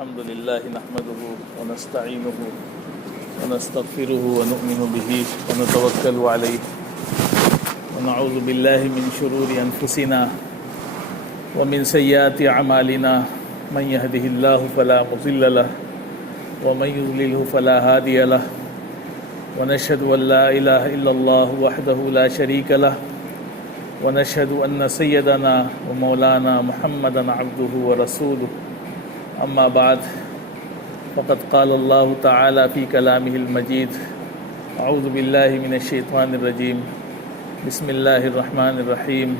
الحمد لله نحمده ونستعينه ونستغفره ونؤمن به ونتوكل عليه ونعوذ بالله من شرور أنفسنا ومن سيئات أعمالنا من يهده الله فلا مضل له ومن يضلله فلا هادي له ونشهد أن لا إله إلا الله وحده لا شريك له ونشهد أن سيدنا ومولانا محمدا عبده ورسوله أما بعد فقد قال الله تعالى في كلامه المجيد أعوذ بالله من الشيطان الرجيم بسم الله الرحمن الرحيم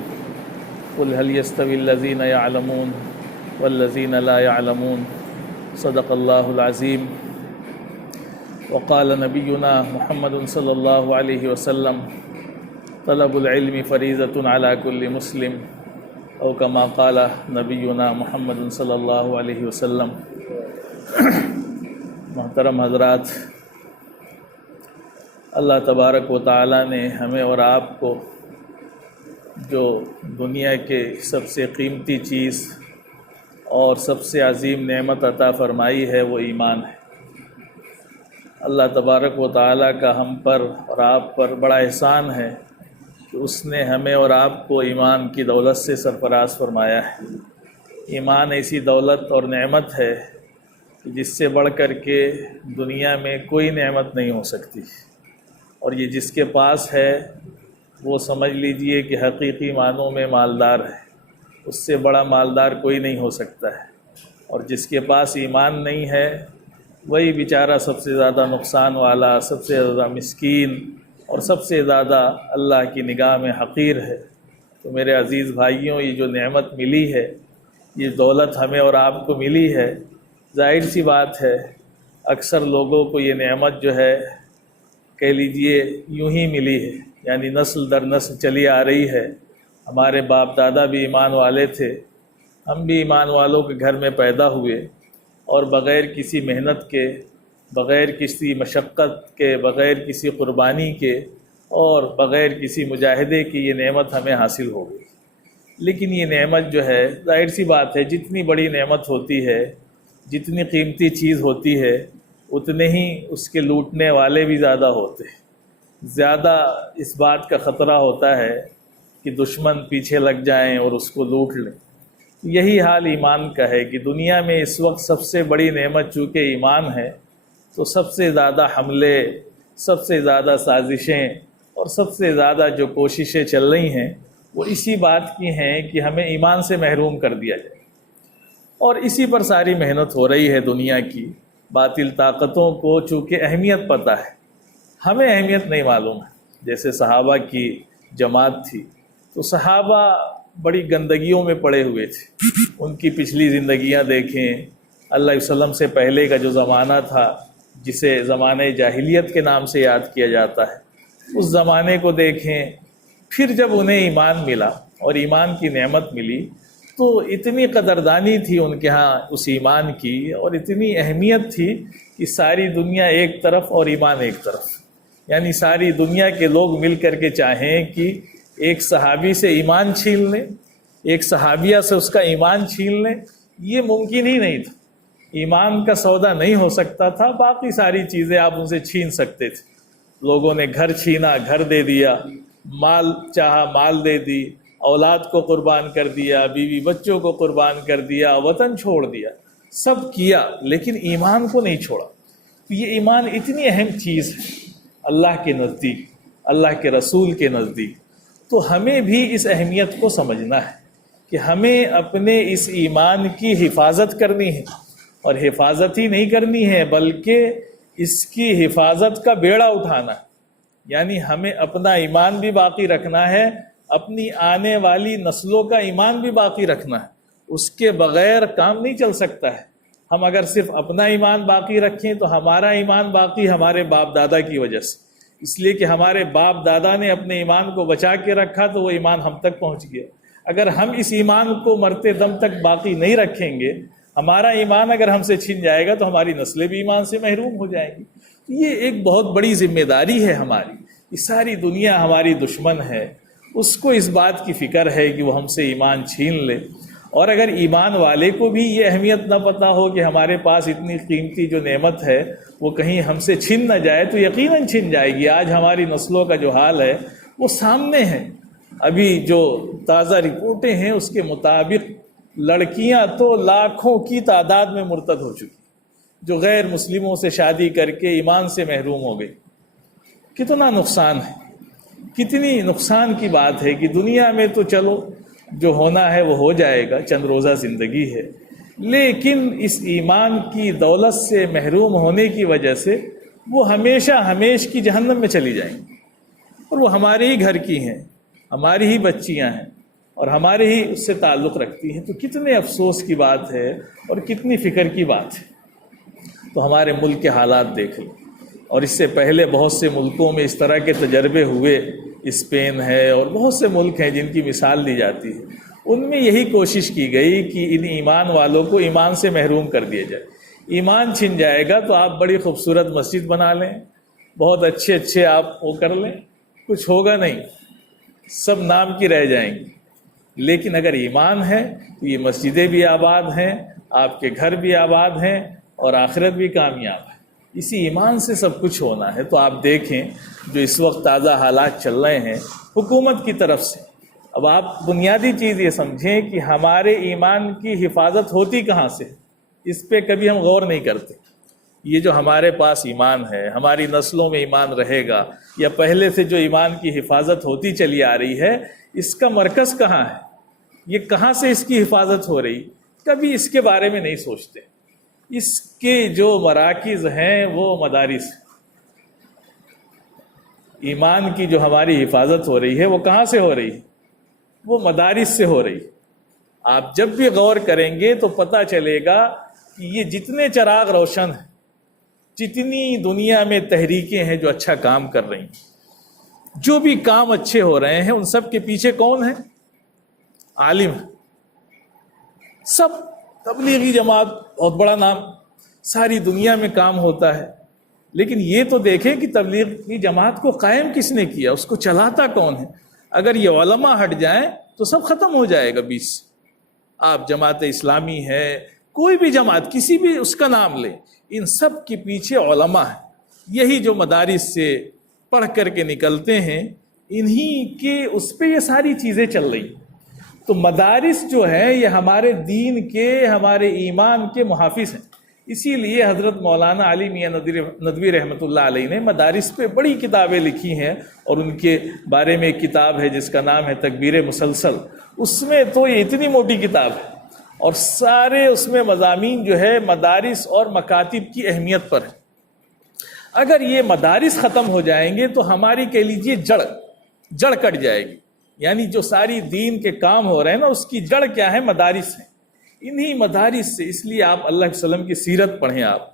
قل هل يستوي الذين يعلمون والذين لا يعلمون صدق الله العظيم وقال نبينا محمد صلى الله عليه وسلم طلب العلم فریضۃ علی کل مسلم او کما قال نبینا محمد صلی اللہ علیہ وسلم۔ محترم حضرات، اللہ تبارک و تعالی نے ہمیں اور آپ کو جو دنیا کے سب سے قیمتی چیز اور سب سے عظیم نعمت عطا فرمائی ہے وہ ایمان ہے۔ اللہ تبارک و تعالی کا ہم پر اور آپ پر بڑا احسان ہے کہ اس نے ہمیں اور آپ کو ایمان کی دولت سے سرفراز فرمایا ہے۔ ایمان ایسی دولت اور نعمت ہے کہ جس سے بڑھ کر کے دنیا میں کوئی نعمت نہیں ہو سکتی، اور یہ جس کے پاس ہے وہ سمجھ لیجئے کہ حقیقی معنوں میں مالدار ہے، اس سے بڑا مالدار کوئی نہیں ہو سکتا ہے۔ اور جس کے پاس ایمان نہیں ہے وہی بیچارہ سب سے زیادہ نقصان والا، سب سے زیادہ مسکین اور سب سے زیادہ اللہ کی نگاہ میں حقیر ہے۔ تو میرے عزیز بھائیوں، یہ جو نعمت ملی ہے، یہ دولت ہمیں اور آپ کو ملی ہے، ظاہر سی بات ہے اکثر لوگوں کو یہ نعمت جو ہے کہہ لیجئے یوں ہی ملی ہے، یعنی نسل در نسل چلی آ رہی ہے۔ ہمارے باپ دادا بھی ایمان والے تھے، ہم بھی ایمان والوں کے گھر میں پیدا ہوئے، اور بغیر کسی محنت کے، بغیر کسی مشقت کے، بغیر کسی قربانی کے اور بغیر کسی مجاہدے کی یہ نعمت ہمیں حاصل ہو گئی۔ لیکن یہ نعمت جو ہے ظاہر سی بات ہے جتنی بڑی نعمت ہوتی ہے، جتنی قیمتی چیز ہوتی ہے، اتنے ہی اس کے لوٹنے والے بھی زیادہ ہوتے ہیں۔ زیادہ اس بات کا خطرہ ہوتا ہے کہ دشمن پیچھے لگ جائیں اور اس کو لوٹ لیں۔ یہی حال ایمان کا ہے کہ دنیا میں اس وقت سب سے بڑی نعمت چونکہ ایمان ہے، تو سب سے زیادہ حملے، سب سے زیادہ سازشیں اور سب سے زیادہ جو کوششیں چل رہی ہیں وہ اسی بات کی ہیں کہ ہمیں ایمان سے محروم کر دیا جائے، اور اسی پر ساری محنت ہو رہی ہے دنیا کی۔ باطل طاقتوں کو چونکہ اہمیت پتہ ہے، ہمیں اہمیت نہیں معلوم ہے۔ جیسے صحابہ کی جماعت تھی، تو صحابہ بڑی گندگیوں میں پڑے ہوئے تھے، ان کی پچھلی زندگیاں دیکھیں، اللہ علیہ وسلم سے پہلے کا جو زمانہ تھا جسے زمانہ جاہلیت کے نام سے یاد کیا جاتا ہے، اس زمانے کو دیکھیں۔ پھر جب انہیں ایمان ملا اور ایمان کی نعمت ملی تو اتنی قدردانی تھی ان کے ہاں اس ایمان کی، اور اتنی اہمیت تھی کہ ساری دنیا ایک طرف اور ایمان ایک طرف، یعنی ساری دنیا کے لوگ مل کر کے چاہیں کہ ایک صحابی سے ایمان چھین لیں، ایک صحابیہ سے اس کا ایمان چھین لیں، یہ ممکن ہی نہیں تھا۔ ایمان کا سودا نہیں ہو سکتا تھا، باقی ساری چیزیں آپ ان سے چھین سکتے تھے۔ لوگوں نے گھر چھینا، گھر دے دیا، مال چاہا مال دے دی، اولاد کو قربان کر دیا، بیوی بچوں کو قربان کر دیا، وطن چھوڑ دیا، سب کیا، لیکن ایمان کو نہیں چھوڑا۔ تو یہ ایمان اتنی اہم چیز ہے اللہ کے نزدیک، اللہ کے رسول کے نزدیک۔ تو ہمیں بھی اس اہمیت کو سمجھنا ہے کہ ہمیں اپنے اس ایمان کی حفاظت کرنی ہے، اور حفاظت ہی نہیں کرنی ہے بلکہ اس کی حفاظت کا بیڑا اٹھانا ہے۔ یعنی ہمیں اپنا ایمان بھی باقی رکھنا ہے، اپنی آنے والی نسلوں کا ایمان بھی باقی رکھنا ہے، اس کے بغیر کام نہیں چل سکتا ہے۔ ہم اگر صرف اپنا ایمان باقی رکھیں تو ہمارا ایمان باقی ہمارے باپ دادا کی وجہ سے، اس لیے کہ ہمارے باپ دادا نے اپنے ایمان کو بچا کے رکھا تو وہ ایمان ہم تک پہنچ گیا۔ اگر ہم اس ایمان کو مرتے دم تک باقی نہیں رکھیں گے، ہمارا ایمان اگر ہم سے چھن جائے گا تو ہماری نسلیں بھی ایمان سے محروم ہو جائیں گی۔ یہ ایک بہت بڑی ذمہ داری ہے ہماری۔ یہ ساری دنیا ہماری دشمن ہے، اس کو اس بات کی فکر ہے کہ وہ ہم سے ایمان چھین لے، اور اگر ایمان والے کو بھی یہ اہمیت نہ پتہ ہو کہ ہمارے پاس اتنی قیمتی جو نعمت ہے وہ کہیں ہم سے چھن نہ جائے تو یقیناً چھن جائے گی۔ آج ہماری نسلوں کا جو حال ہے وہ سامنے ہے۔ ابھی جو تازہ رپورٹیں ہیں اس کے مطابق لڑکیاں تو لاکھوں کی تعداد میں مرتد ہو چکی، جو غیر مسلموں سے شادی کر کے ایمان سے محروم ہو گئی۔ کتنا نقصان ہے، کتنی نقصان کی بات ہے کہ دنیا میں تو چلو جو ہونا ہے وہ ہو جائے گا، چند روزہ زندگی ہے، لیکن اس ایمان کی دولت سے محروم ہونے کی وجہ سے وہ ہمیشہ ہمیش کی جہنم میں چلی جائیں گی، اور وہ ہمارے ہی گھر کی ہیں، ہماری ہی بچیاں ہیں اور ہمارے ہی اس سے تعلق رکھتی ہیں۔ تو کتنے افسوس کی بات ہے اور کتنی فکر کی بات ہے۔ تو ہمارے ملک کے حالات دیکھ لیں، اور اس سے پہلے بہت سے ملکوں میں اس طرح کے تجربے ہوئے، اسپین ہے اور بہت سے ملک ہیں جن کی مثال دی جاتی ہے، ان میں یہی کوشش کی گئی کہ ان ایمان والوں کو ایمان سے محروم کر دیا جائے۔ ایمان چھن جائے گا تو آپ بڑی خوبصورت مسجد بنا لیں، بہت اچھے آپ وہ کر لیں، کچھ ہوگا نہیں، سب نام کی رہ جائیں گی۔ لیکن اگر ایمان ہے تو یہ مسجدیں بھی آباد ہیں، آپ کے گھر بھی آباد ہیں اور آخرت بھی کامیاب ہے۔ اسی ایمان سے سب کچھ ہونا ہے۔ تو آپ دیکھیں جو اس وقت تازہ حالات چل رہے ہیں حکومت کی طرف سے، اب آپ بنیادی چیز یہ سمجھیں کہ ہمارے ایمان کی حفاظت ہوتی کہاں سے، اس پہ کبھی ہم غور نہیں کرتے۔ یہ جو ہمارے پاس ایمان ہے، ہماری نسلوں میں ایمان رہے گا، یا پہلے سے جو ایمان کی حفاظت ہوتی چلی آ رہی ہے، اس کا مرکز کہاں ہے، یہ کہاں سے اس کی حفاظت ہو رہی، کبھی اس کے بارے میں نہیں سوچتے۔ اس کے جو مراکز ہیں وہ مدارس، ایمان کی جو ہماری حفاظت ہو رہی ہے وہ کہاں سے ہو رہی ہے، وہ مدارس سے ہو رہی ہے۔ آپ جب بھی غور کریں گے تو پتہ چلے گا کہ یہ جتنے چراغ روشن ہیں، جتنی دنیا میں تحریکیں ہیں جو اچھا کام کر رہی ہیں، جو بھی کام اچھے ہو رہے ہیں، ان سب کے پیچھے کون ہے؟ عالم۔ سب تبلیغی جماعت، بہت بڑا نام، ساری دنیا میں کام ہوتا ہے، لیکن یہ تو دیکھیں کہ تبلیغی جماعت کو قائم کس نے کیا، اس کو چلاتا کون ہے؟ اگر یہ علماء ہٹ جائیں تو سب ختم ہو جائے گا بیچ سے۔ آپ جماعت اسلامی ہے، کوئی بھی جماعت، کسی بھی اس کا نام لیں، ان سب کے پیچھے علماء ہیں۔ یہی جو مدارس سے پڑھ کر کے نکلتے ہیں، انہی کے اس پہ یہ ساری چیزیں چل رہی ہیں۔ تو مدارس جو ہے یہ ہمارے دین کے، ہمارے ایمان کے محافظ ہیں۔ اسی لیے حضرت مولانا علی میاں ندوی رحمۃ اللہ علیہ نے مدارس پہ بڑی کتابیں لکھی ہیں، اور ان کے بارے میں ایک کتاب ہے جس کا نام ہے تکبیر مسلسل۔ اس میں تو یہ اتنی موٹی کتاب ہے، اور سارے اس میں مضامین جو ہے مدارس اور مکاتب کی اہمیت پر ہے۔ اگر یہ مدارس ختم ہو جائیں گے تو ہماری کہہ لیجیے جڑ کٹ جائے گی، یعنی جو ساری دین کے کام ہو رہے ہیں نا، اس کی جڑ کیا ہے؟ مدارس ہیں۔ انہی مدارس سے، اس لیے آپ اللہ علیہ وسلم کی سیرت پڑھیں، آپ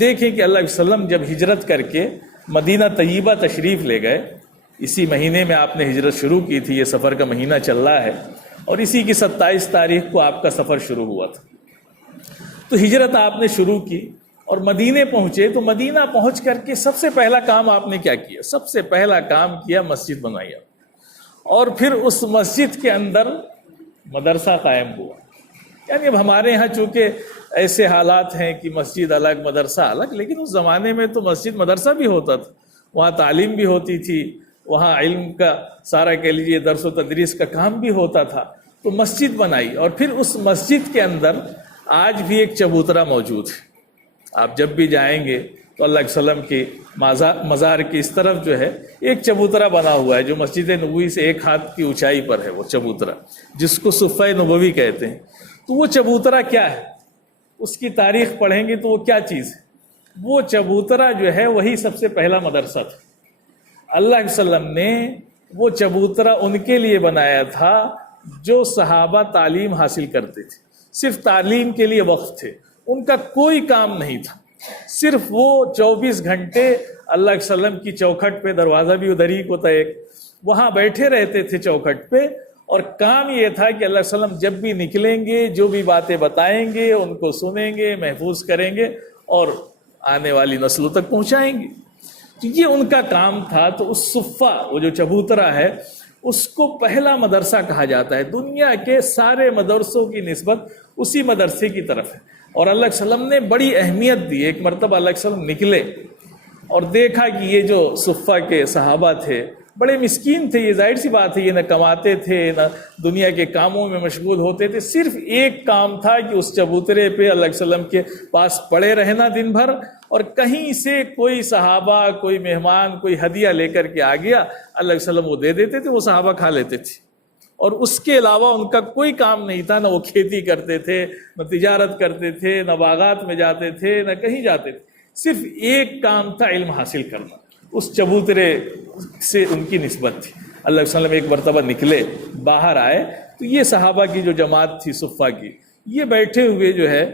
دیکھیں کہ اللہ علیہ وسلم جب ہجرت کر کے مدینہ طیبہ تشریف لے گئے، اسی مہینے میں آپ نے ہجرت شروع کی تھی، یہ سفر کا مہینہ چل رہا ہے، اور اسی کی 27 تاریخ کو آپ کا سفر شروع ہوا تھا۔ تو ہجرت آپ نے شروع کی اور مدینے پہنچے، تو مدینہ پہنچ کر کے سب سے پہلا کام آپ نے کیا کیا؟ سب سے پہلا کام کیا، مسجد بنائی آپ، اور پھر اس مسجد کے اندر مدرسہ قائم ہوا۔ یعنی اب ہمارے ہاں چونکہ ایسے حالات ہیں کہ مسجد الگ مدرسہ الگ، لیکن اس زمانے میں تو مسجد مدرسہ بھی ہوتا تھا، وہاں تعلیم بھی ہوتی تھی، وہاں علم کا سارا کہہ لیجیے درس و تدریس کا کام بھی ہوتا تھا۔ تو مسجد بنائی، اور پھر اس مسجد کے اندر آج بھی ایک چبوترا موجود ہے۔ آپ جب بھی جائیں گے تو اللہ علیہ وسلم کی مزار کی اس طرف جو ہے ایک چبوترا بنا ہوا ہے، جو مسجد نبوی سے 1 ہاتھ کی اونچائی پر ہے، وہ چبوترا جس کو صفہ نبوی کہتے ہیں۔ تو وہ چبوترا کیا ہے؟ اس کی تاریخ پڑھیں گے تو وہ کیا چیز ہے؟ وہ چبوترا جو ہے وہی سب سے پہلا مدرسہ تھا۔ اللہ علیہ وسلم نے وہ چبوترا ان کے لیے بنایا تھا جو صحابہ تعلیم حاصل کرتے تھے، صرف تعلیم کے لیے وقف تھے، ان کا کوئی کام نہیں تھا، صرف وہ 24 گھنٹے اللہ علیہ وسلم کی چوکھٹ پہ، دروازہ بھی ادھر ہی کو تھا ایک، وہاں بیٹھے رہتے تھے چوکھٹ پہ، اور کام یہ تھا کہ اللہ علیہ وسلم جب بھی نکلیں گے جو بھی باتیں بتائیں گے ان کو سنیں گے، محفوظ کریں گے اور آنے والی نسلوں تک پہنچائیں گے۔ تو یہ ان کا کام تھا۔ تو اس صفہ، وہ جو چبوترا ہے، اس کو پہلا مدرسہ کہا جاتا ہے. دنیا کے سارے مدرسوں کی نسبت اسی مدرسے کی طرف ہے. اور اللہ علیہ وسلم نے بڑی اہمیت دی. ایک مرتبہ اللہ علیہ وسلم نکلے اور دیکھا کہ یہ جو صفہ کے صحابہ تھے بڑے مسکین تھے. یہ ظاہر سی بات ہے، یہ نہ کماتے تھے نہ دنیا کے کاموں میں مشغول ہوتے تھے. صرف ایک کام تھا کہ اس چبوترے پہ اللہ علیہ وسلم کے پاس پڑے رہنا دن بھر، اور کہیں سے کوئی صحابہ، کوئی مہمان، کوئی ہدیہ لے کر کے آ گیا، اللہ علیہ وسلم وہ دے دیتے تھے، وہ صحابہ کھا لیتے تھے. اور اس کے علاوہ ان کا کوئی کام نہیں تھا. نہ وہ کھیتی کرتے تھے، نہ تجارت کرتے تھے، نہ باغات میں جاتے تھے، نہ کہیں جاتے تھے. صرف ایک کام تھا، علم حاصل کرنا. اس چبوترے سے ان کی نسبت تھی. اللہ علیہ وسلم ایک مرتبہ نکلے، باہر آئے تو یہ صحابہ کی جو جماعت تھی صفہ کی، یہ بیٹھے ہوئے جو ہے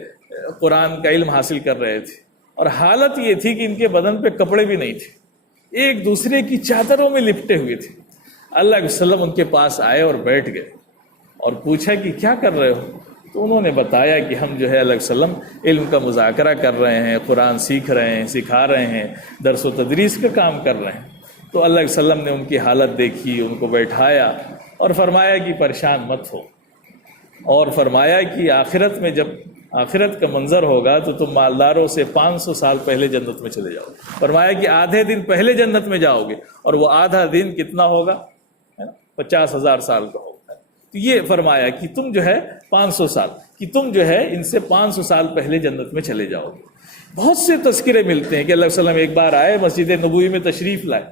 قرآن کا علم حاصل کر رہے تھے. اور حالت یہ تھی کہ ان کے بدن پہ کپڑے بھی نہیں تھے، ایک دوسرے کی چادروں میں لپٹے ہوئے تھے. اللہ علیہ وسلم ان کے پاس آئے اور بیٹھ گئے اور پوچھا کہ کیا کر رہے ہو؟ تو انہوں نے بتایا کہ ہم جو ہے اللہ علیہ وسلم علم کا مذاکرہ کر رہے ہیں، قرآن سیکھ رہے ہیں، سکھا رہے ہیں، درس و تدریس کا کام کر رہے ہیں. تو اللہ علیہ وسلم نے ان کی حالت دیکھی، ان کو بیٹھایا اور فرمایا کہ پریشان مت ہو، اور فرمایا کہ آخرت میں جب آخرت کا منظر ہوگا تو تم مالداروں سے 500 سال پہلے جنت میں چلے جاؤ. فرمایا کہ آدھے دن پہلے جنت میں جاؤ گے، اور وہ آدھا دن کتنا ہوگا؟ 50,000 سال کا ہوگا. تو یہ فرمایا کہ تم جو ہے 500 سال، کہ تم جو ہے ان سے 500 سال پہلے جنت میں چلے جاؤ گے. بہت سے تذکرے ملتے ہیں کہ اللہ علیہ وسلم ایک بار آئے، مسجد نبوی میں تشریف لائے،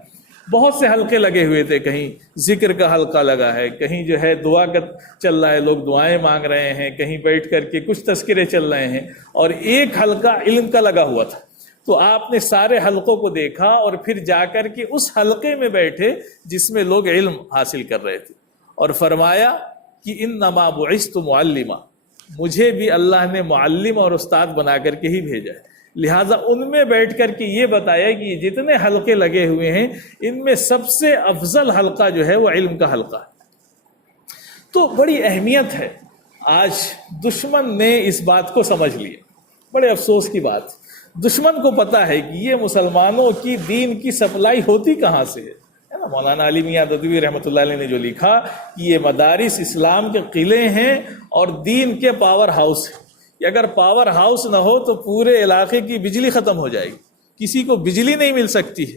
بہت سے حلقے لگے ہوئے تھے. کہیں ذکر کا حلقہ لگا ہے، کہیں جو ہے دعا کا چل رہا ہے، لوگ دعائیں مانگ رہے ہیں، کہیں بیٹھ کر کے کچھ تذکرے چل رہے ہیں، اور ایک حلقہ علم کا لگا ہوا تھا. تو آپ نے سارے حلقوں کو دیکھا اور پھر جا کر کے اس حلقے میں بیٹھے جس میں لوگ علم حاصل کر رہے تھے، اور فرمایا کہ انما بعثت معلما، مجھے بھی اللہ نے معلم اور استاد بنا کر کے ہی بھیجا ہے. لہٰذا ان میں بیٹھ کر کے یہ بتایا کہ جتنے حلقے لگے ہوئے ہیں ان میں سب سے افضل حلقہ جو ہے وہ علم کا حلقہ ہے. تو بڑی اہمیت ہے. آج دشمن نے اس بات کو سمجھ لیا. بڑے افسوس کی بات، دشمن کو پتا ہے کہ یہ مسلمانوں کی دین کی سپلائی ہوتی کہاں سے ہے. مولانا علی میاں ندوی رحمۃ اللہ علیہ نے جو لکھا کہ یہ مدارس اسلام کے قلعے ہیں اور دین کے پاور ہاؤس ہیں. کہ اگر پاور ہاؤس نہ ہو تو پورے علاقے کی بجلی ختم ہو جائے گی، کسی کو بجلی نہیں مل سکتی ہے.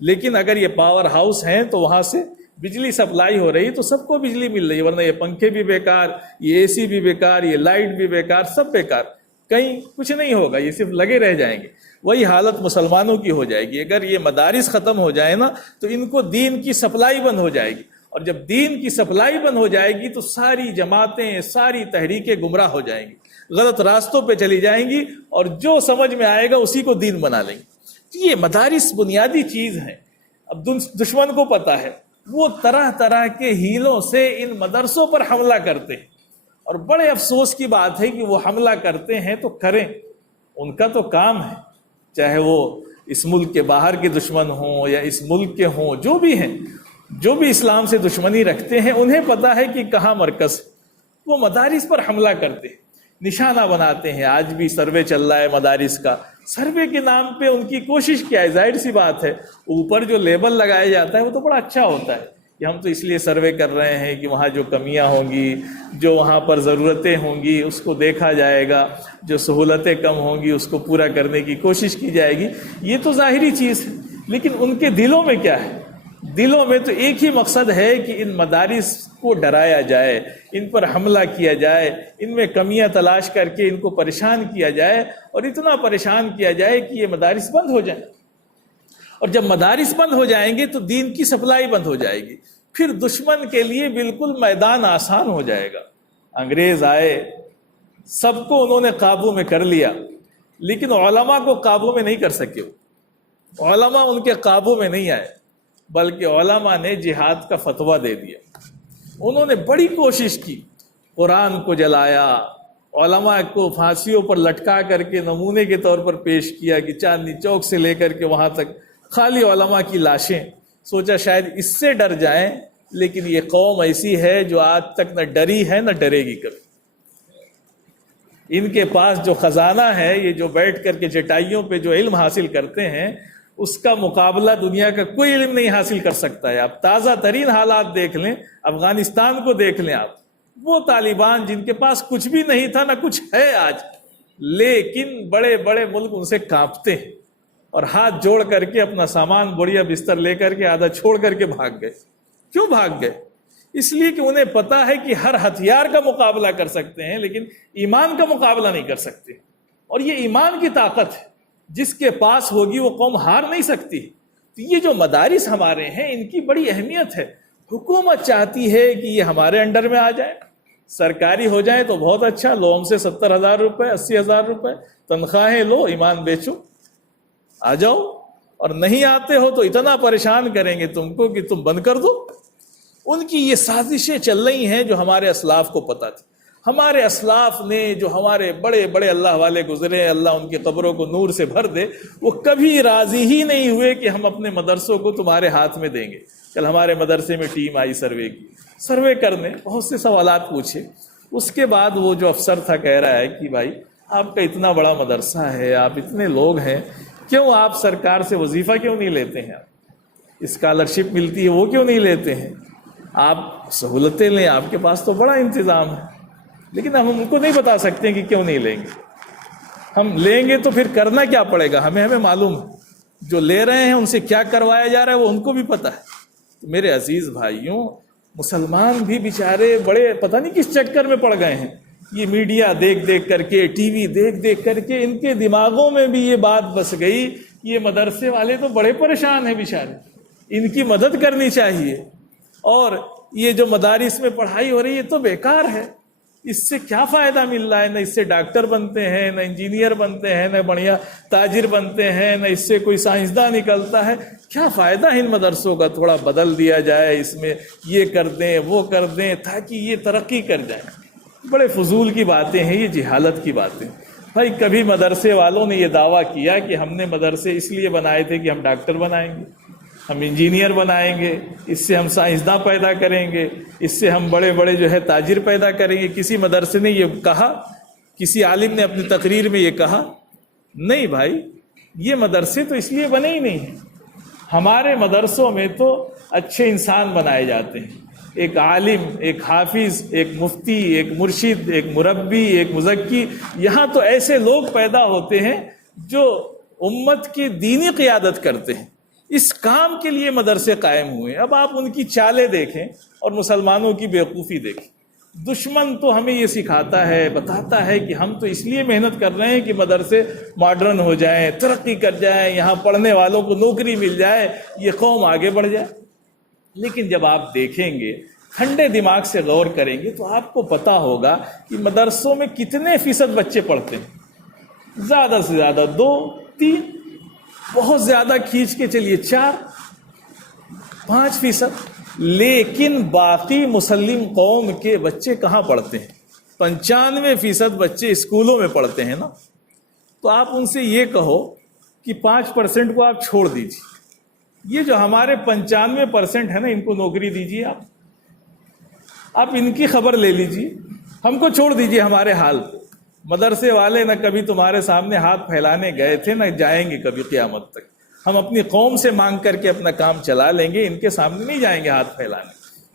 لیکن اگر یہ پاور ہاؤس ہیں تو وہاں سے بجلی سپلائی ہو رہی ہے، تو سب کو بجلی مل رہی ہے. ورنہ یہ پنکھے بھی بیکار، یہ اے سی بھی بیکار، یہ لائٹ بھی بیکار، سب بیکار، کہیں کچھ نہیں ہوگا، یہ صرف لگے رہ جائیں گے. وہی حالت مسلمانوں کی ہو جائے گی. اگر یہ مدارس ختم ہو جائے نا تو ان کو دین کی سپلائی بند ہو جائے گی، اور جب دین کی سپلائی بند ہو جائے گی تو ساری جماعتیں، ساری تحریکیں گمراہ ہو جائیں گی، غلط راستوں پہ چلی جائیں گی، اور جو سمجھ میں آئے گا اسی کو دین بنا لیں گے. یہ مدارس بنیادی چیز ہیں. اب دشمن کو پتا ہے، وہ طرح طرح کے ہیلوں سے ان مدرسوں پر حملہ کرتے ہیں. اور بڑے افسوس کی بات ہے کہ وہ حملہ کرتے ہیں تو کریں، ان کا تو کام ہے، چاہے وہ اس ملک کے باہر کے دشمن ہوں یا اس ملک کے ہوں، جو بھی ہیں، جو بھی اسلام سے دشمنی رکھتے ہیں، انہیں پتا ہے کہ کہاں مرکز ہے. وہ مدارس پر حملہ کرتے ہیں، نشانہ بناتے ہیں. آج بھی سروے چل رہا ہے مدارس کا. سروے کے نام پہ ان کی کوشش کیا ہے؟ ظاہر سی بات ہے، اوپر جو لیبل لگایا جاتا ہے وہ تو بڑا اچھا ہوتا ہے کہ ہم تو اس لیے سروے کر رہے ہیں کہ وہاں جو کمیاں ہوں گی، جو وہاں پر ضرورتیں ہوں گی اس کو دیکھا جائے گا، جو سہولتیں کم ہوں گی اس کو پورا کرنے کی کوشش کی جائے گی. یہ تو ظاہری چیز ہے. لیکن ان کے دلوں میں کیا ہے؟ دلوں میں تو ایک ہی مقصد ہے کہ ان مدارس کو ڈرایا جائے، ان پر حملہ کیا جائے، ان میں کمیاں تلاش کر کے ان کو پریشان کیا جائے، اور اتنا پریشان کیا جائے کہ یہ مدارس بند ہو جائیں. اور جب مدارس بند ہو جائیں گے تو دین کی سپلائی بند ہو جائے گی. پھر دشمن کے لیے بالکل میدان آسان ہو جائے گا. انگریز آئے، سب کو انہوں نے قابو میں کر لیا، لیکن علماء کو قابو میں نہیں کر سکے. علماء ان کے قابو میں نہیں آئے، بلکہ علماء نے جہاد کا فتویٰ دے دیا. انہوں نے بڑی کوشش کی، قرآن کو جلایا، علماء کو پھانسیوں پر لٹکا کر کے نمونے کے طور پر پیش کیا کہ چاندنی چوک سے لے کر کے وہاں تک خالی علماء کی لاشیں. سوچا شاید اس سے ڈر جائیں، لیکن یہ قوم ایسی ہے جو آج تک نہ ڈری ہے نہ ڈرے گی کبھی. ان کے پاس جو خزانہ ہے، یہ جو بیٹھ کر کے چٹائیوں پہ جو علم حاصل کرتے ہیں، اس کا مقابلہ دنیا کا کوئی علم نہیں حاصل کر سکتا ہے۔ آپ تازہ ترین حالات دیکھ لیں، افغانستان کو دیکھ لیں آپ، وہ طالبان جن کے پاس کچھ بھی نہیں تھا نہ کچھ ہے آج، لیکن بڑے بڑے ملک ان سے کانپتے ہیں اور ہاتھ جوڑ کر کے اپنا سامان بڑھیا بستر لے کر کے آدھا چھوڑ کر کے بھاگ گئے۔ کیوں بھاگ گئے؟ اس لیے کہ انہیں پتا ہے کہ ہر ہتھیار کا مقابلہ کر سکتے ہیں لیکن ایمان کا مقابلہ نہیں کر سکتے، اور یہ ایمان کی طاقت ہے، جس کے پاس ہوگی وہ قوم ہار نہیں سکتی۔ تو یہ جو مدارس ہمارے ہیں ان کی بڑی اہمیت ہے۔ حکومت چاہتی ہے کہ یہ ہمارے انڈر میں آ جائے، سرکاری ہو جائے تو بہت اچھا، لو ہم سے 70,000 روپے 80,000 روپے تنخواہیں لو، ایمان بیچو، آ جاؤ، اور نہیں آتے ہو تو اتنا پریشان کریں گے تم کو کہ تم بند کر دو۔ ان کی یہ سازشیں چل رہی ہیں جو ہمارے اسلاف کو پتہ تھی۔ ہمارے اسلاف نے جو ہمارے بڑے بڑے اللہ والے گزرے، اللہ ان کی قبروں کو نور سے بھر دے، وہ کبھی راضی ہی نہیں ہوئے کہ ہم اپنے مدرسوں کو تمہارے ہاتھ میں دیں گے۔ کل ہمارے مدرسے میں ٹیم آئی سروے کرنے، بہت سے سوالات پوچھے، اس کے بعد وہ جو افسر تھا کہہ رہا ہے کہ بھائی آپ کا اتنا بڑا مدرسہ ہے، آپ اتنے لوگ ہیں، کیوں آپ سرکار سے وظیفہ کیوں نہیں لیتے ہیں؟ آپ اسکالرشپ ملتی ہے وہ کیوں نہیں لیتے ہیں؟ آپ سہولتیں لیں، آپ کے پاس تو بڑا انتظام ہے، لیکن ہم ان کو نہیں بتا سکتے کہ کیوں نہیں لیں گے۔ ہم لیں گے تو پھر کرنا کیا پڑے گا، ہمیں معلوم ہے، جو لے رہے ہیں ان سے کیا کروایا جا رہا ہے وہ ان کو بھی پتہ ہے۔ میرے عزیز بھائیوں، مسلمان بھی بیچارے بڑے پتہ نہیں کس چکر میں پڑ گئے ہیں، یہ میڈیا دیکھ دیکھ کر کے، ٹی وی دیکھ دیکھ کر کے ان کے دماغوں میں بھی یہ بات بس گئی کہ یہ مدرسے والے تو بڑے پریشان ہیں بیچارے، ان کی مدد کرنی چاہیے، اور یہ جو مدارس میں پڑھائی ہو رہی ہے تو بیکار ہے، اس سے کیا فائدہ مل رہا ہے؟ نہ اس سے ڈاکٹر بنتے ہیں، نہ انجینئر بنتے ہیں، نہ بڑھیا تاجر بنتے ہیں، نہ اس سے کوئی سائنسداں نکلتا ہے، کیا فائدہ ان مدرسوں کا؟ تھوڑا بدل دیا جائے، اس میں یہ کر دیں وہ کر دیں تاکہ یہ ترقی کر جائے۔ بڑے فضول کی باتیں ہیں، یہ جہالت کی باتیں۔ بھائی کبھی مدرسے والوں نے یہ دعویٰ کیا کہ ہم نے مدرسے اس لیے بنائے تھے کہ ہم ڈاکٹر بنائیں گے، ہم انجینئر بنائیں گے، اس سے ہم سائنسداں پیدا کریں گے، اس سے ہم بڑے بڑے جو ہے تاجر پیدا کریں گے؟ کسی مدرسے نے یہ کہا؟ کسی عالم نے اپنی تقریر میں یہ کہا؟ نہیں بھائی، یہ مدرسے تو اس لیے بنے ہی نہیں ہیں۔ ہمارے مدرسوں میں تو اچھے انسان بنائے جاتے ہیں، ایک عالم، ایک حافظ، ایک مفتی، ایک مرشد، ایک مربی، ایک مزکی، یہاں تو ایسے لوگ پیدا ہوتے ہیں جو امت کی دینی قیادت کرتے ہیں۔ اس کام کے لیے مدرسے قائم ہوئے۔ اب آپ ان کی چالیں دیکھیں اور مسلمانوں کی بیوقوفی دیکھیں۔ دشمن تو ہمیں یہ سکھاتا ہے، بتاتا ہے کہ ہم تو اس لیے محنت کر رہے ہیں کہ مدرسے ماڈرن ہو جائیں، ترقی کر جائیں، یہاں پڑھنے والوں کو نوکری مل جائے، یہ قوم آگے بڑھ جائے۔ لیکن جب آپ دیکھیں گے، ٹھنڈے دماغ سے غور کریں گے، تو آپ کو پتا ہوگا کہ مدرسوں میں کتنے فیصد بچے پڑھتے ہیں؟ زیادہ سے زیادہ 2 3، بہت زیادہ کھینچ کے چلیے 4 5%۔ لیکن باقی مسلم قوم کے بچے کہاں پڑھتے ہیں؟ 95% بچے اسکولوں میں پڑھتے ہیں نا۔ تو آپ ان سے یہ کہو کہ 5% کو آپ چھوڑ دیجیے، یہ جو ہمارے 95% ہے نا، ان کو نوکری دیجیے، آپ ان کی خبر لے لیجیے، ہم کو چھوڑ دیجیے ہمارے حال پہ۔ مدرسے والے نہ کبھی تمہارے سامنے ہاتھ پھیلانے گئے تھے، نہ جائیں گے کبھی قیامت تک۔ ہم اپنی قوم سے مانگ کر کے اپنا کام چلا لیں گے، ان کے سامنے نہیں جائیں گے ہاتھ پھیلانے۔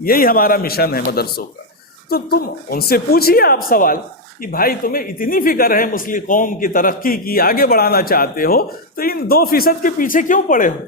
یہی ہمارا مشن ہے مدرسوں کا۔ تو تم ان سے پوچھیے آپ سوال کہ بھائی تمہیں اتنی فکر ہے مسلم قوم کی ترقی کی، آگے بڑھانا چاہتے ہو، تو ان 2% کے پیچھے کیوں پڑے ہو؟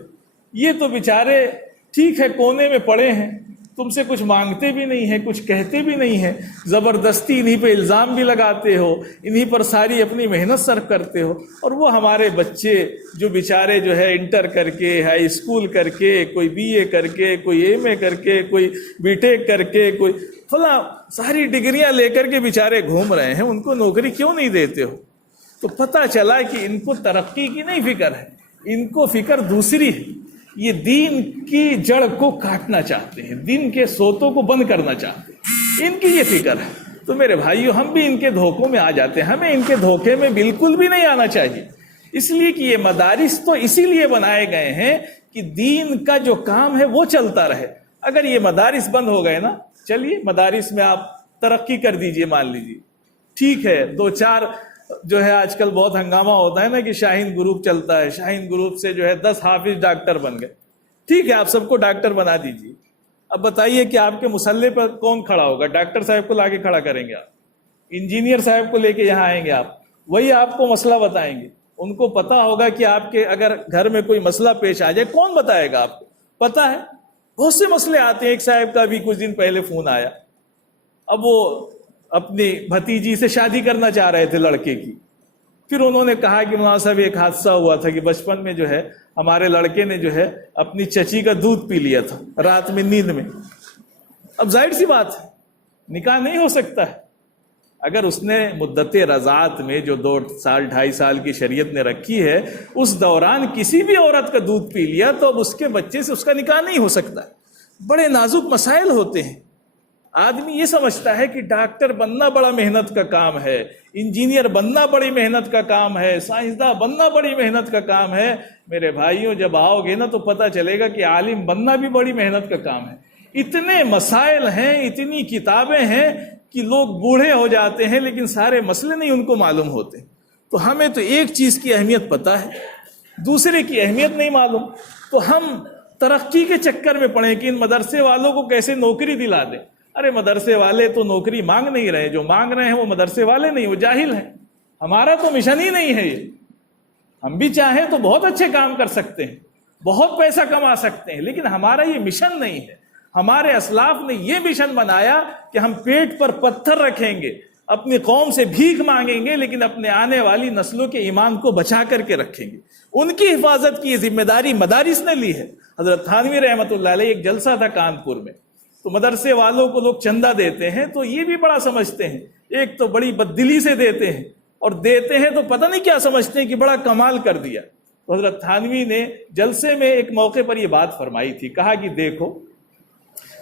یہ تو بیچارے ٹھیک ہے کونے میں پڑے ہیں، تم سے کچھ مانگتے بھی نہیں ہیں، کچھ کہتے بھی نہیں ہیں، زبردستی انہی پہ الزام بھی لگاتے ہو، انہی پر ساری اپنی محنت صرف کرتے ہو، اور وہ ہمارے بچے جو بیچارے جو ہے انٹر کر کے، ہائی اسکول کر کے، کوئی BA کر کے، کوئی MA کر کے، کوئی BTech کر کے، کوئی فلاں ساری ڈگریاں لے کر کے بیچارے گھوم رہے ہیں، ان کو نوکری کیوں نہیں دیتے ہو؟ تو پتہ چلا کہ ان کو ترقی کی نہیں فکر ہے، ان کو فکر دوسری ہے۔ یہ دین کی جڑ کو کاٹنا چاہتے ہیں، دین کے سوتوں کو بند کرنا چاہتے ہیں، ان کی یہ فکر ہے۔ تو میرے بھائیو، ہم بھی ان کے دھوکوں میں آ جاتے ہیں، ہمیں ان کے دھوکے میں بالکل بھی نہیں آنا چاہیے، اس لیے کہ یہ مدارس تو اسی لیے بنائے گئے ہیں کہ دین کا جو کام ہے وہ چلتا رہے۔ اگر یہ مدارس بند ہو گئے نا، چلیے مدارس میں آپ ترقی کر دیجئے، مان لیجیے ٹھیک ہے، 2-4 جو ہے آج کل بہت ہنگامہ ہوتا ہے نا کہ شاہین گروپ چلتا ہے، شاہین گروپ سے جو ہے 10 حافظ ڈاکٹر بن گئے. ٹھیک ہے، آپ سب کو ڈاکٹر بنا دیجیے. اب بتائیے کہ آپ کے مسلح پر کون کھڑا ہوگا؟ ڈاکٹر صاحب کو لا کے کھڑا کریں گے آپ، انجینئر صاحب کو لے کے یہاں آئیں گے آپ، وہی آپ کو مسئلہ بتائیں گے. ان کو پتا ہوگا کہ آپ کے اگر گھر میں کوئی مسئلہ پیش آ جائے کون بتائے گا آپ کو؟ پتا ہے بہت سے مسئلے آتے ہیں. ایک صاحب کا بھی کچھ دن پہلے فون آیا، اب وہ اپنی بھتیجی سے شادی کرنا چاہ رہے تھے لڑکے کی. پھر انہوں نے کہا کہ مولانا صاحب ایک حادثہ ہوا تھا کہ بچپن میں جو ہے ہمارے لڑکے نے جو ہے اپنی چچی کا دودھ پی لیا تھا رات میں نیند میں. اب ظاہر سی بات ہے نکاح نہیں ہو سکتا ہے. اگر اس نے مدت رضاعت میں جو 2 سال 2.5 سال کی شریعت نے رکھی ہے اس دوران کسی بھی عورت کا دودھ پی لیا تو اب اس کے بچے سے اس کا نکاح نہیں ہو سکتا. بڑے نازک مسائل ہوتے ہیں. آدمی یہ سمجھتا ہے کہ ڈاکٹر بننا بڑا محنت کا کام ہے، انجینئر بننا بڑی محنت کا کام ہے، سائنسداں بننا بڑی محنت کا کام ہے. میرے بھائیوں جب آؤ گے نا تو پتہ چلے گا کہ عالم بننا بھی بڑی محنت کا کام ہے. اتنے مسائل ہیں، اتنی کتابیں ہیں کہ لوگ بوڑھے ہو جاتے ہیں لیکن سارے مسئلے نہیں ان کو معلوم ہوتے. تو ہمیں تو ایک چیز کی اہمیت پتہ ہے، دوسرے کی اہمیت نہیں معلوم. تو ہم ترقی کے چکر میں پڑیں کہ ان مدرسے والوں کو کیسے نوکری دلا دیں. ارے مدرسے والے تو نوکری مانگ نہیں رہے، جو مانگ رہے ہیں وہ مدرسے والے نہیں، وہ جاہل ہیں. ہمارا تو مشن ہی نہیں ہے یہ. ہم بھی چاہیں تو بہت اچھے کام کر سکتے ہیں، بہت پیسہ کما سکتے ہیں، لیکن ہمارا یہ مشن نہیں ہے. ہمارے اسلاف نے یہ مشن بنایا کہ ہم پیٹ پر پتھر رکھیں گے، اپنی قوم سے بھیک مانگیں گے، لیکن اپنے آنے والی نسلوں کے ایمان کو بچا کر کے رکھیں گے. ان کی حفاظت کی ذمہ داری مدارس نے لی ہے. حضرت تھانوی رحمۃ اللہ علیہ ایک جلسہ تھا کانپور میں، تو مدرسے والوں کو لوگ چندہ دیتے ہیں تو یہ بھی بڑا سمجھتے ہیں. ایک تو بڑی بددلی سے دیتے ہیں اور دیتے ہیں تو پتہ نہیں کیا سمجھتے ہیں کہ بڑا کمال کر دیا. تو حضرت تھانوی نے جلسے میں ایک موقع پر یہ بات فرمائی تھی. کہا کہ دیکھو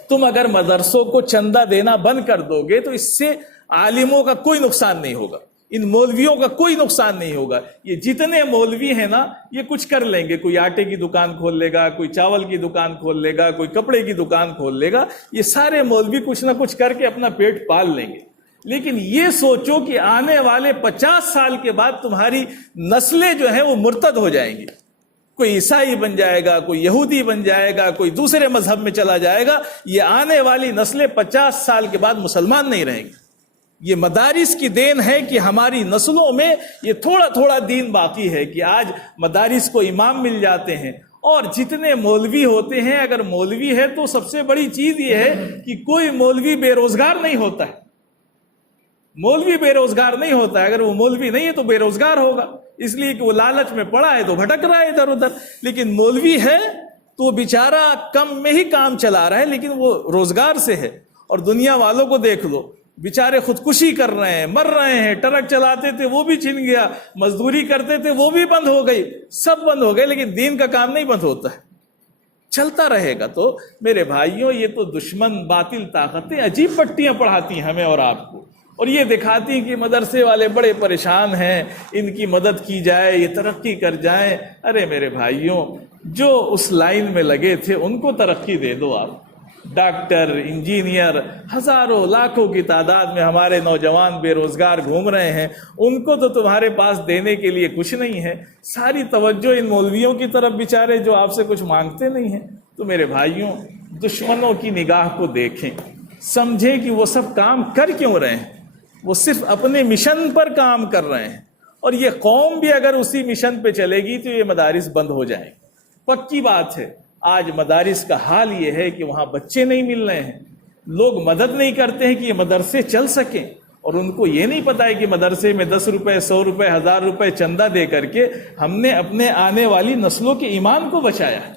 تم اگر مدرسوں کو چندہ دینا بند کر دو گے تو اس سے عالموں کا کوئی نقصان نہیں ہوگا، ان مولویوں کا کوئی نقصان نہیں ہوگا. یہ جتنے مولوی ہیں نا یہ کچھ کر لیں گے، کوئی آٹے کی دکان کھول لے گا، کوئی چاول کی دکان کھول لے گا، کوئی کپڑے کی دکان کھول لے گا. یہ سارے مولوی کچھ نہ کچھ کر کے اپنا پیٹ پال لیں گے. لیکن یہ سوچو کہ آنے والے 50 سال کے بعد تمہاری نسلیں جو ہیں وہ مرتد ہو جائیں گی. کوئی عیسائی بن جائے گا، کوئی یہودی بن جائے گا، کوئی دوسرے مذہب میں چلا جائے گا. یہ آنے والی نسلیں 50 سال کے بعد مسلمان نہیں رہیں گی. یہ مدارس کی دین ہے کہ ہماری نسلوں میں یہ تھوڑا تھوڑا دین باقی ہے کہ آج مدارس کو امام مل جاتے ہیں. اور جتنے مولوی ہوتے ہیں، اگر مولوی ہے تو سب سے بڑی چیز یہ ہے کہ کوئی مولوی بے روزگار نہیں ہوتا ہے. مولوی بے روزگار نہیں ہوتا ہے. اگر وہ مولوی نہیں ہے تو بے روزگار ہوگا، اس لیے کہ وہ لالچ میں پڑا ہے تو بھٹک رہا ہے ادھر ادھر. لیکن مولوی ہے تو وہ بیچارہ کم میں ہی کام چلا رہا ہے لیکن وہ روزگار سے ہے. اور دنیا والوں کو دیکھ لو، بیچارے خودکشی کر رہے ہیں، مر رہے ہیں. ٹرک چلاتے تھے وہ بھی چھن گیا، مزدوری کرتے تھے وہ بھی بند ہو گئی، سب بند ہو گئے. لیکن دین کا کام نہیں بند ہوتا ہے، چلتا رہے گا. تو میرے بھائیوں یہ تو دشمن باطل طاقتیں عجیب پٹیاں پڑھاتی ہیں ہمیں اور آپ کو، اور یہ دکھاتی ہیں کہ مدرسے والے بڑے پریشان ہیں، ان کی مدد کی جائے، یہ ترقی کر جائیں. ارے میرے بھائیوں جو اس لائن میں لگے تھے ان کو ترقی دے دو. آپ ڈاکٹر، انجینئر، ہزاروں لاکھوں کی تعداد میں ہمارے نوجوان بے روزگار گھوم رہے ہیں، ان کو تو تمہارے پاس دینے کے لیے کچھ نہیں ہے. ساری توجہ ان مولویوں کی طرف بیچارے جو آپ سے کچھ مانگتے نہیں ہیں. تو میرے بھائیوں دشمنوں کی نگاہ کو دیکھیں، سمجھیں کہ وہ سب کام کر کیوں رہے ہیں. وہ صرف اپنے مشن پر کام کر رہے ہیں. اور یہ قوم بھی اگر اسی مشن پہ چلے گی تو یہ مدارس بند ہو جائیں. پکی بات ہے. آج مدارس کا حال یہ ہے کہ وہاں بچے نہیں مل رہے ہیں، لوگ مدد نہیں کرتے ہیں کہ یہ مدرسے چل سکیں. اور ان کو یہ نہیں پتا ہے کہ مدرسے میں 10 روپے، 100 روپے، 1000 روپے چندہ دے کر کے ہم نے اپنے آنے والی نسلوں کے ایمان کو بچایا ہے.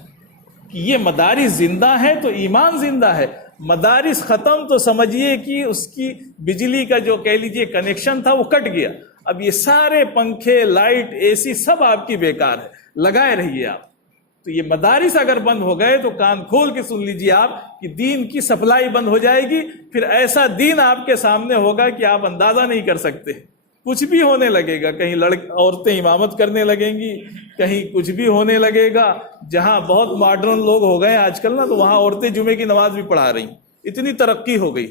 کہ یہ مدارس زندہ ہے تو ایمان زندہ ہے. مدارس ختم تو سمجھیے کہ اس کی بجلی کا جو کہہ لیجئے کنیکشن تھا وہ کٹ گیا. اب یہ سارے پنکھے، لائٹ، اے سی سب آپ کی بیکار ہے، لگائے رہیے آپ. تو یہ مدارس اگر بند ہو گئے تو کان کھول کے سن لیجئے آپ کہ دین کی سپلائی بند ہو جائے گی. پھر ایسا دین آپ کے سامنے ہوگا کہ آپ اندازہ نہیں کر سکتے. کچھ بھی ہونے لگے گا، کہیں عورتیں امامت کرنے لگیں گی، کہیں کچھ بھی ہونے لگے گا. جہاں بہت ماڈرن لوگ ہو گئے آج کل نا، تو وہاں عورتیں جمعے کی نماز بھی پڑھا رہی، اتنی ترقی ہو گئی.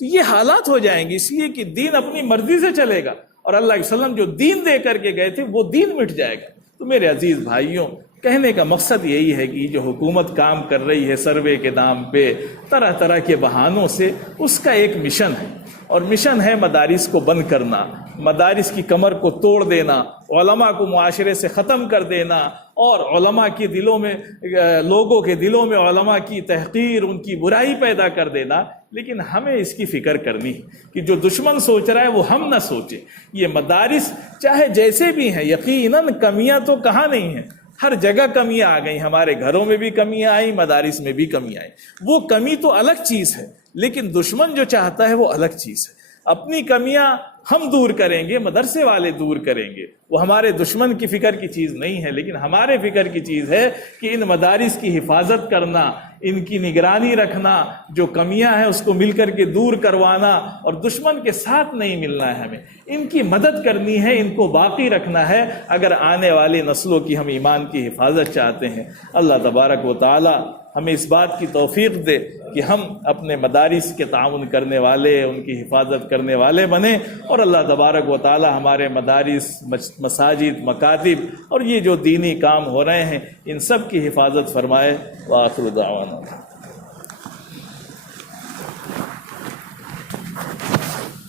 تو یہ حالات ہو جائیں گے، اس لیے کہ دین اپنی مرضی سے چلے گا. اور اللہ کے وسلم جو دین دے کر کے گئے تھے وہ دین مٹ جائے گا۔ تو میرے عزیز بھائیوں، کہنے کا مقصد یہی ہے کہ جو حکومت کام کر رہی ہے سروے کے نام پہ طرح طرح کے بہانوں سے، اس کا ایک مشن ہے، اور مشن ہے مدارس کو بند کرنا، مدارس کی کمر کو توڑ دینا، علماء کو معاشرے سے ختم کر دینا، اور علماء کے دلوں میں، لوگوں کے دلوں میں علماء کی تحقیر، ان کی برائی پیدا کر دینا۔ لیکن ہمیں اس کی فکر کرنی ہے کہ جو دشمن سوچ رہا ہے وہ ہم نہ سوچیں۔ یہ مدارس چاہے جیسے بھی ہیں، یقیناً کمیاں تو کہاں نہیں ہیں، ہر جگہ کمیاں آ گئیں، ہمارے گھروں میں بھی کمیاں آئیں، مدارس میں بھی کمیاں آئیں۔ وہ کمی تو الگ چیز ہے، لیکن دشمن جو چاہتا ہے وہ الگ چیز ہے۔ اپنی کمیاں ہم دور کریں گے، مدرسے والے دور کریں گے، وہ ہمارے دشمن کی فکر کی چیز نہیں ہے، لیکن ہمارے فکر کی چیز ہے کہ ان مدارس کی حفاظت کرنا، ان کی نگرانی رکھنا، جو کمیاں ہیں اس کو مل کر کے دور کروانا، اور دشمن کے ساتھ نہیں ملنا ہے، ہمیں ان کی مدد کرنی ہے، ان کو باقی رکھنا ہے، اگر آنے والی نسلوں کی ہم ایمان کی حفاظت چاہتے ہیں۔ اللہ تبارک و تعالی ہمیں اس بات کی توفیق دے کہ ہم اپنے مدارس کے تعاون کرنے والے، ان کی حفاظت کرنے والے بنیں، اور اللہ تبارک و تعالی ہمارے مدارس، مساجد، مکاتب اور یہ جو دینی کام ہو رہے ہیں ان سب کی حفاظت فرمائے۔ وآخر دعوانا